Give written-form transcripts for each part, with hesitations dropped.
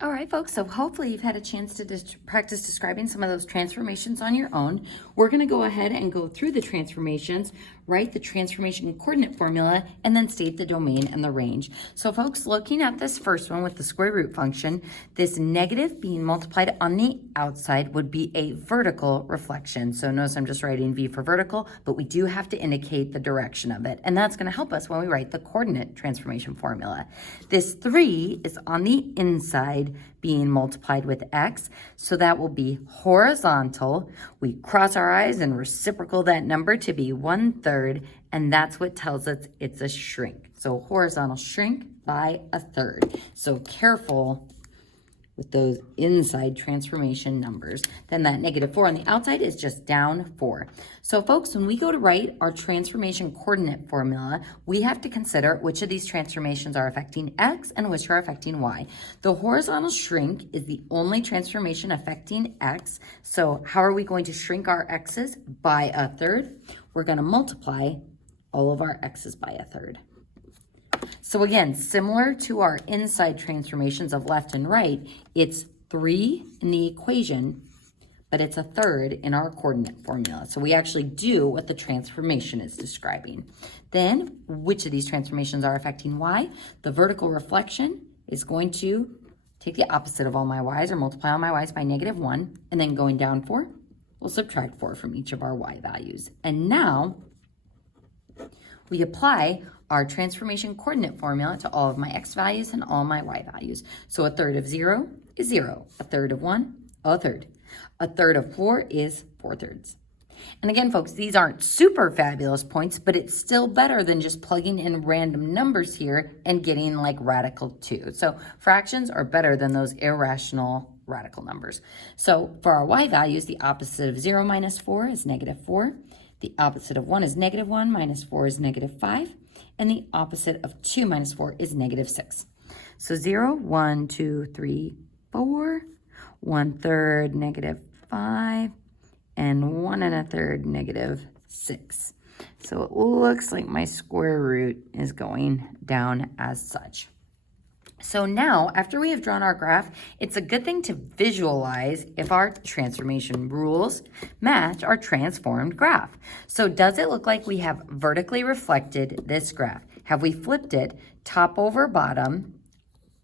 All right, folks, so hopefully you've had a chance to practice describing some of those transformations on your own. We're going to go ahead and go through the transformations, write the transformation coordinate formula, and then state the domain and the range. So folks, looking at this first one with the square root function, this negative being multiplied on the outside would be a vertical reflection. So notice I'm just writing V for vertical, but we do have to indicate the direction of it. And that's going to help us when we write the coordinate transformation formula. This 3 is on the inside being multiplied with x, so that will be horizontal. We cross our eyes and reciprocal that number to be 1/3, and that's what tells us it's a shrink. So horizontal shrink by 1/3. So careful with those inside transformation numbers. Then that -4 on the outside is just down 4. So folks, when we go to write our transformation coordinate formula, we have to consider which of these transformations are affecting x and which are affecting y. The horizontal shrink is the only transformation affecting x. So how are we going to shrink our x's? By 1/3. We're going to multiply all of our x's by 1/3. So again, similar to our inside transformations of left and right, it's 3 in the equation, but it's 1/3 in our coordinate formula. So we actually do what the transformation is describing. Then, which of these transformations are affecting y? The vertical reflection is going to take the opposite of all my y's, or multiply all my y's by -1, and then going down 4, we'll subtract 4 from each of our y values. And now, we apply our transformation coordinate formula to all of my x values and all my y values. So 1/3 of 0 is 0. 1/3 of 1, 1/3. 1/3 of 4 is 4/3. And again, folks, these aren't super fabulous points, but it's still better than just plugging in random numbers here and getting like radical 2. So fractions are better than those irrational radical numbers. So for our y values, the opposite of 0 minus 4 is -4. The opposite of 1 is -1, minus 4 is -5, and the opposite of 2 minus 4 is -6. So 0, 1, 2, 3, 4, 1/3, -5, and 1 1/3, -6. So it looks like my square root is going down as such. So now, after we have drawn our graph, it's a good thing to visualize if our transformation rules match our transformed graph. So does it look like we have vertically reflected this graph? Have we flipped it top over bottom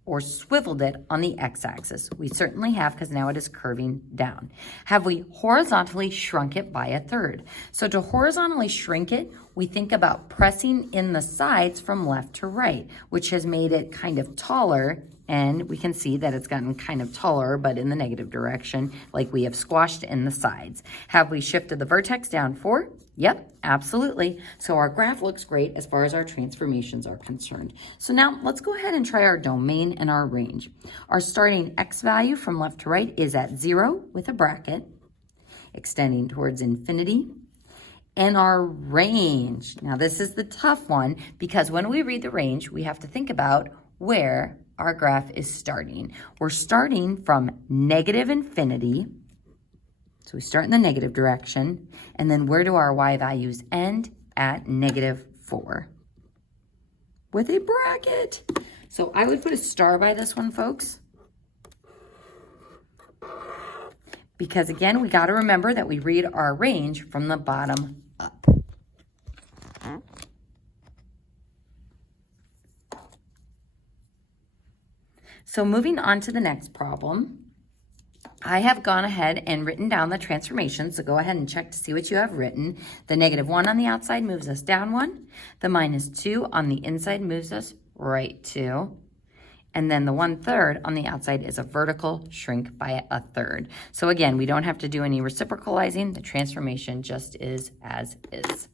or swiveled it on the x-axis? We certainly have, because now it is curving down. Have we horizontally shrunk it by 1/3? So to horizontally shrink it, we think about pressing in the sides from left to right, which has made it kind of taller, and we can see that it's gotten kind of taller, but in the negative direction, like we have squashed in the sides. Have we shifted the vertex down 4? Yep, absolutely. So our graph looks great as far as our transformations are concerned. So now let's go ahead and try our domain and our range. Our starting x value from left to right is at 0 with a bracket, extending towards infinity. And our range, now this is the tough one, because when we read the range, we have to think about where our graph is starting. We're starting from -infinity. So we start in the negative direction, and then where do our y values end? At -4 with a bracket. So I would put a star by this one, folks, because again, we got to remember that we read our range from the bottom up. So moving on to the next problem, I have gone ahead and written down the transformation, so go ahead and check to see what you have written. The -1 on the outside moves us down 1. The -2 on the inside moves us right 2. And then the 1/3 on the outside is a vertical shrink by 1/3. So again, we don't have to do any reciprocalizing. The transformation just is as is.